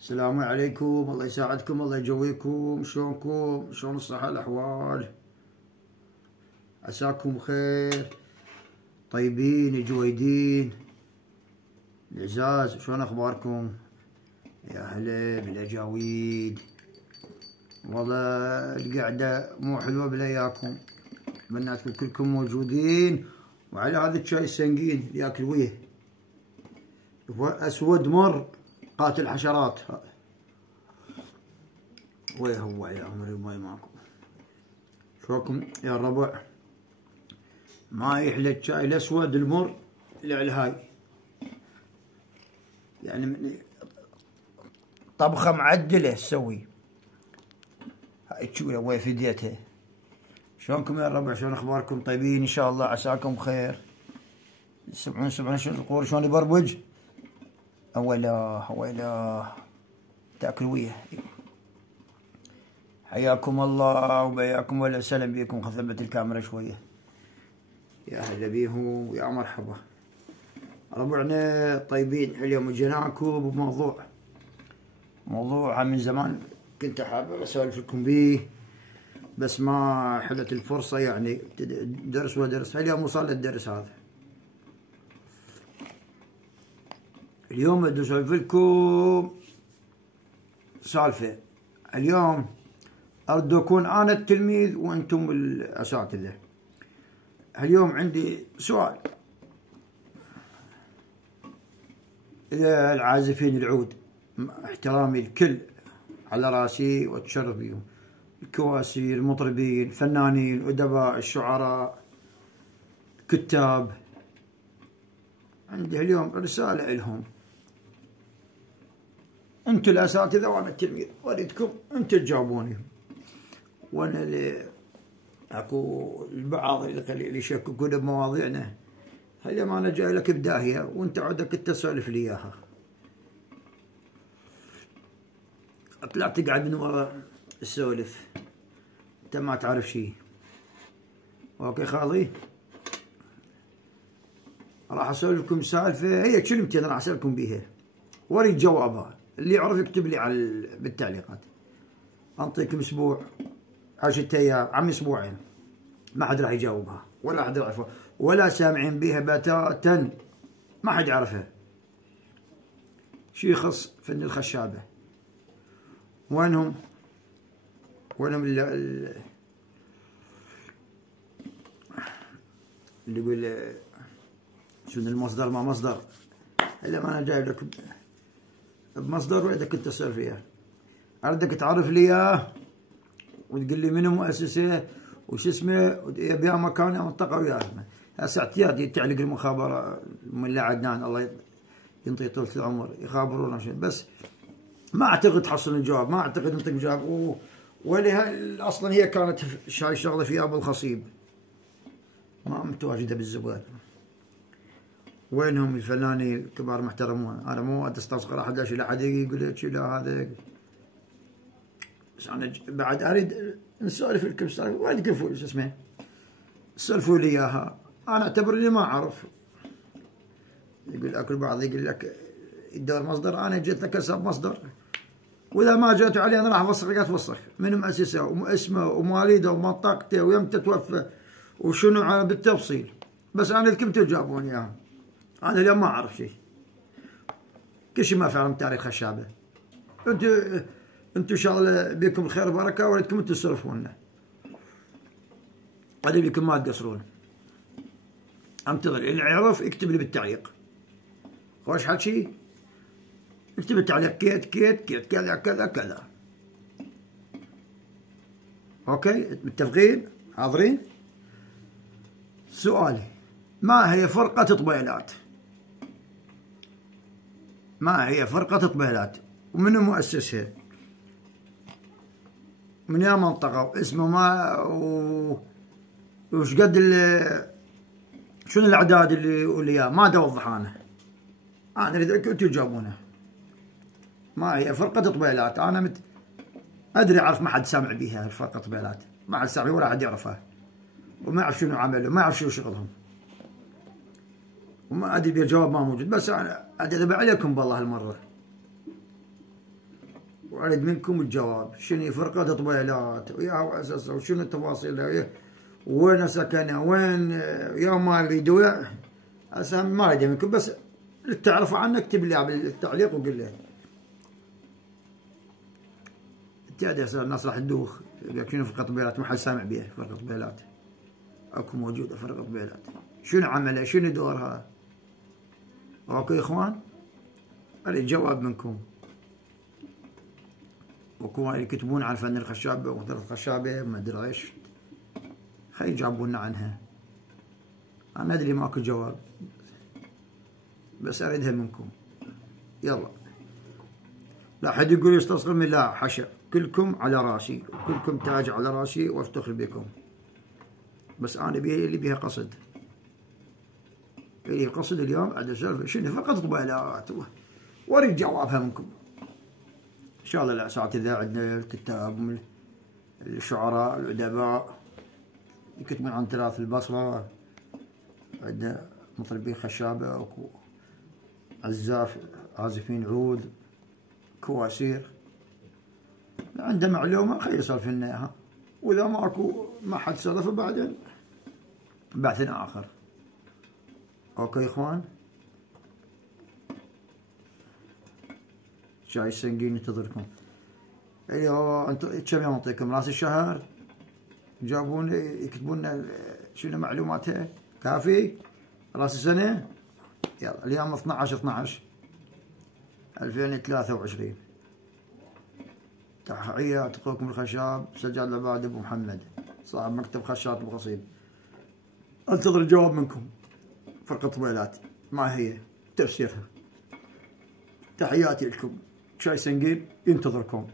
السلام عليكم، الله يساعدكم، الله يجويكم. شلونكم؟ شلون الصحة الأحوال؟ عساكم بخير، طيبين جويدين العزاز. شلون أخباركم؟ يا هلا بالأجاويد. والله القعدة مو حلوة بلاياكم، أتمنى كلكم موجودين وعلى هذا الشاي السنقين اللي ياكل ويه هو أسود مر قاتل حشرات. ويه هو يا عمري وما ماكو. شوكم يا الربع؟ ما يحلى الشاي الأسود المر العلهاي، يعني طبخة معدلة تسوي هاي تشوي ويه فديتها. شلونكم يا الربع؟ شلون اخباركم؟ طيبين ان شاء الله، عساكم بخير. سمعون شلون القور شلون يبربج. اويلا تاكل ويه. حياكم الله وبياكم ولا سلام بيكم. خذبت الكاميرا شويه. يا هلا بيهم ويا مرحبا ربعنا طيبين. اليوم جيناكم بموضوع من زمان كنت حابب اسولف لكم بيه، بس ما حدت الفرصة، يعني درس ودرس. اليوم وصل للدرس هذا. اليوم بدي اسولف لكم سالفة. اليوم أريد أكون أنا التلميذ وأنتم الأساتذة. اليوم عندي سؤال إلى العازفين العود، احترامي الكل على راسي واتشرف بيهم، الكواسي، المطربين، الفنانين، الأدباء، الشعراء، كتاب. عندي اليوم رسالة إلهم. أنتوا الأساتذة وأنا التلميذ، أريدكم أنتوا تجاوبوني. وأنا اللي أكو البعض اللي يشككون بمواضيعنا، اليوم أنا جاي لك بداهية وأنت عندك تسولف لي إياها. طلعت تقعد من ورا السولف، انت ما تعرف شي. اوكي خالي، راح اسولف لكم سالفه، هي كلمتين راح اسالكم بيها واريد جوابها. اللي يعرف يكتب لي بالتعليقات. انطيكم اسبوع 10 ايام، عم اسبوعين ما حد راح يجاوبها ولا حد يعرفها ولا سامعين بيها بتاتا، ما حد يعرفها. شي يخص فن الخشابه. وينهم اللي يقول شنو المصدر ما مصدر. هلا ما انا جايب لك بمصدر وعدك انت تسولف فيها. اردك تعرف لي اياه وتقول لي منو مؤسسه وش اسمه ويا مكان يا منطقه ويا اسمه. هسه اعتيادي تعلق المخابره من عدنان الله ينطيه طولة العمر يخابرونا شنو، بس ما اعتقد تحصل الجواب، ما اعتقد نعطيك جواب. ولها اصلا هي كانت هاي الشغله في ابو الخصيب، ما متواجده بالزبال. وينهم الفنانين الكبار محترمون؟ انا مو استصغر احد، لا احد يقول لك لا هذا، بس انا بعد اريد نسولف لكم سالفه. وين تقفوا شو اسمه سولفوا لي اياها، انا اعتبرني ما اعرف. يقول لك البعض يقول لك يدور مصدر، انا جيت لك هسه بمصدر، واذا ما جاتوا علي انا راح اوسخ توسخ من مؤسسه واسمه ومواليده ومنطقته ويمتى توفى وشنو بالتفصيل. بس انا لكم تجاوبوني اياها. انا اليوم ما اعرف شيء، كل شيء ما فهم تاريخ خشابه. انتوا ان شاء الله بيكم الخير وبركه، واريدكم انتوا تصرفونا. اريد بكم ما تقصرون. انتظر اللي يعرف يكتب لي بالتعليق. خوش حكي، اكتب التعليق كيت كذا كذا كذا. اوكي متفقين؟ حاضرين؟ سؤالي، ما هي فرقة طبيلات؟ ما هي فرقة طبيلات؟ ومنو مؤسسها؟ من يا منطقة واسمه ما وش قد شنو الاعداد اللي اياه؟ ما اوضح انا اريد انتم تجاوبونه. ما هي فرقة طبيلات؟ انا ادري اعرف، ما حد سامع بيها فرقة طبيلات، ما حد سامع ولا حد يعرفها، وما يعرف شنو عملوا، ما يعرف شنو شغلهم، وما ادري الجواب ما موجود. بس انا ادري عليكم بالله هالمرة. وأريد منكم الجواب. شنو فرقة طبيلات وياها وأساسها وشنو تفاصيلها وين سكنها وين يا مالي ويا هسه ما أريد منكم، بس اللي تعرفوا عنه اكتب لي بالتعليق وقل لي. هسه الناس راح تدوخ شنو فرقة طبيلات، ما حد سامع بيها فرقة طبيلات. اكو موجودة فرقة طبيلات، شنو عملها شنو دورها؟ اوكي يا اخوان، اريد جواب منكم. وكو يكتبون عن فن الخشابة ومثل الخشابة ما ادري ايش، خلي يجاوبونا عنها. انا ادري ماكو جواب بس اريدها منكم. يلا لا حد يقول يستصغر من، لا حشا، كلكم على راسي وكلكم تاج على راسي وافتخر بكم، بس انا اللي بيها قصد. اللي قصد اليوم عاد اسولف شنو فقط طبيلات واريد جوابها منكم ان شاء الله. الاساتذه عندنا الكتاب الشعراء الادباء يكتبون عن تراث البصره، عندنا مطربين خشابه، اكو عزاف عازفين عود، كواسير. عنده معلومه خلي يسولف لنا اياها، واذا ماكو ما حد سولف بعدين بحث اخر. اوكي يا اخوان، شاي السنقين ينتظركم. ايوه انتم كم يوم اعطيكم؟ راس الشهر جابون يكتبون لنا شنو معلوماتها كافي. راس السنه يلا اليوم 12/12/2023. تحيات اخوكم الخشاب سجاد العباد ابو محمد صاحب مكتب خشات ابو قصيم. انتظر الجواب منكم. فرقة طبيلات ما هي تفسيرها. تحياتي لكم، شاي سنقيل ينتظركم.